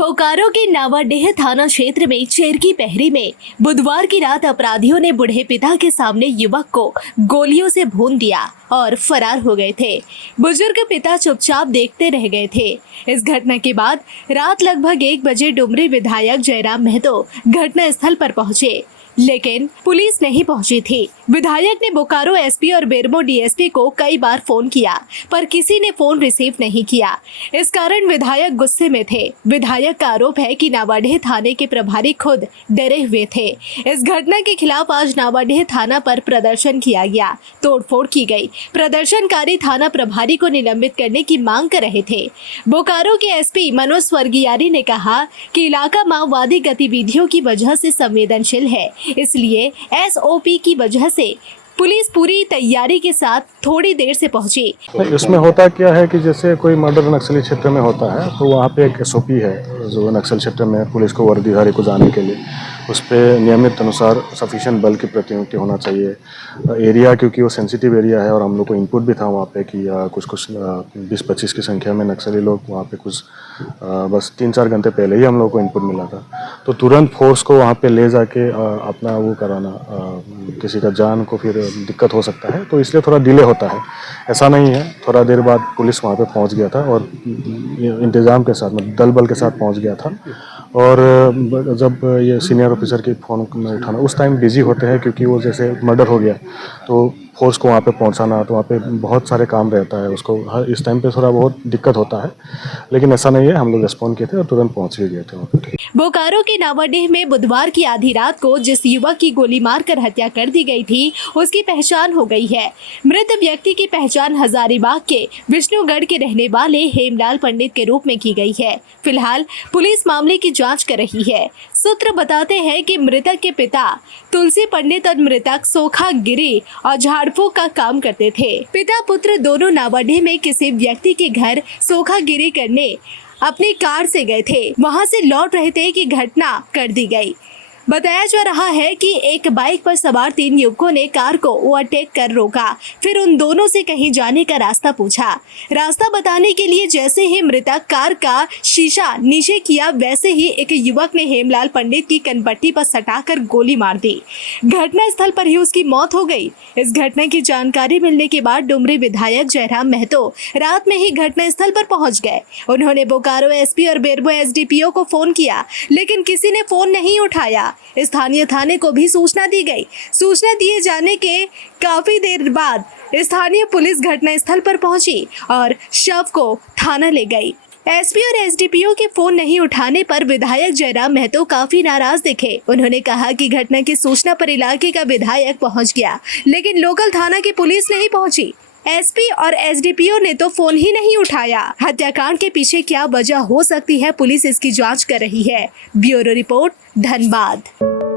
बोकारो के नावाडीह थाना क्षेत्र में चेरकी पहरी में बुधवार की रात अपराधियों ने बूढ़े पिता के सामने युवक को गोलियों से भून दिया और फरार हो गए थे। बुजुर्ग पिता चुपचाप देखते रह गए थे। इस घटना के बाद रात लगभग 1 बजे डुमरी विधायक जयराम महतो घटना स्थल पर पहुंचे, लेकिन पुलिस नहीं पहुंची थी। विधायक ने बोकारो एसपी और बेरमो डीएसपी को कई बार फोन किया, पर किसी ने फोन रिसीव नहीं किया। इस कारण विधायक गुस्से में थे। विधायक का आरोप है कि नावाडीह थाने के प्रभारी खुद डरे हुए थे। इस घटना के खिलाफ आज नावाडीह थाना पर प्रदर्शन किया गया, तोड़फोड़ की गई। प्रदर्शनकारी थाना प्रभारी को निलंबित करने की मांग कर रहे थे। बोकारो के एसपी मनोज स्वर्गियारी ने कहा कि इलाका माओवादी गतिविधियों की वजह से संवेदनशील है, इसलिए एसओपी की वजह से पुलिस पूरी तैयारी के साथ थोड़ी देर से पहुंची। इसमें होता क्या है कि जैसे कोई मर्डर नक्सली क्षेत्र में होता है तो वहाँ पे एक एसओपी है जो नक्सल क्षेत्र में पुलिस को वर्दीधारी को जाने के लिए उस पर नियमित अनुसार सफिशिएंट बल की प्रतिनियुक्ति होना चाहिए। एरिया क्योंकि वो सेंसिटिव एरिया है और हम लोग को इनपुट भी था वहाँ पे कि कुछ 20-25 की संख्या में नक्सली लोग वहाँ पे कुछ बस 3-4 घंटे पहले ही हम लोग को इनपुट मिला था, तो तुरंत फोर्स को वहाँ पे ले जाके अपना वो कराना, किसी का जान को फिर दिक्कत हो सकता है, तो इसलिए थोड़ा डिले होता है। ऐसा नहीं है, थोड़ा देर बाद पुलिस वहाँ पे पहुँच गया था और इंतज़ाम के साथ मतलब दल बल के साथ पहुँच गया था। और जब ये सीनियर ऑफिसर की फ़ोन में उठाना उस टाइम बिजी होते हैं क्योंकि वो जैसे मर्डर हो गया तो फोर्स को वहाँ पे पहुँचाना, तो वहाँ पे बहुत सारे काम रहता है, उसको हर इस टाइम पे थोड़ा बहुत दिक्कत होता है, लेकिन ऐसा नहीं है। हम लोग रिस्पॉन्ड किए थे और तुरंत पहुँच भी गए थे वहाँ पे। बोकारो के नावाडीह में बुधवार की आधी रात को जिस युवक की गोली मारकर हत्या कर दी गई थी, उसकी पहचान हो गई है। मृत व्यक्ति की पहचान हजारीबाग के विष्णुगढ़ के रहने वाले हेमलाल पंडित के रूप में की गई है। फिलहाल पुलिस मामले की जांच कर रही है। सूत्र बताते हैं कि मृतक के पिता तुलसी पंडित और मृतक सोखा गिरी और झाड़फूक का काम करते थे। पिता पुत्र दोनों नावाडीह में किसी व्यक्ति के घर सोखा गिरी करने अपनी कार से गए थे। वहां से लौट रहे थे कि घटना कर दी गई। बताया जा रहा है कि एक बाइक पर सवार 3 युवकों ने कार को ओवरटेक कर रोका, फिर उन दोनों से कहीं जाने का रास्ता पूछा। रास्ता बताने के लिए जैसे ही मृतक कार का शीशा नीचे किया, वैसे ही एक युवक ने हेमलाल पंडित की कनपट्टी पर सटाकर गोली मार दी। घटना स्थल पर ही उसकी मौत हो गई। इस घटना की जानकारी मिलने के बाद डुमरी विधायक जयराम महतो रात में ही घटना स्थल पर पहुंच गए। उन्होंने बोकारो एसपी और बेरमो एसडीपीओ को फोन किया, लेकिन किसी ने फोन नहीं उठाया। स्थानीय थाने को भी सूचना दी गई। सूचना दिए जाने के काफी देर बाद स्थानीय पुलिस घटना स्थल पर पहुंची और शव को थाना ले गई। एसपी और एसडीपीओ के फोन नहीं उठाने पर विधायक जयराम महतो काफी नाराज दिखे। उन्होंने कहा कि घटना की सूचना पर इलाके का विधायक पहुंच गया, लेकिन लोकल थाना की पुलिस नहीं पहुंची। एसपी और एसडीपीओ ने तो फोन ही नहीं उठाया। हत्याकांड के पीछे क्या वजह हो सकती है, पुलिस इसकी जांच कर रही है। Bureau report, Dhanbad.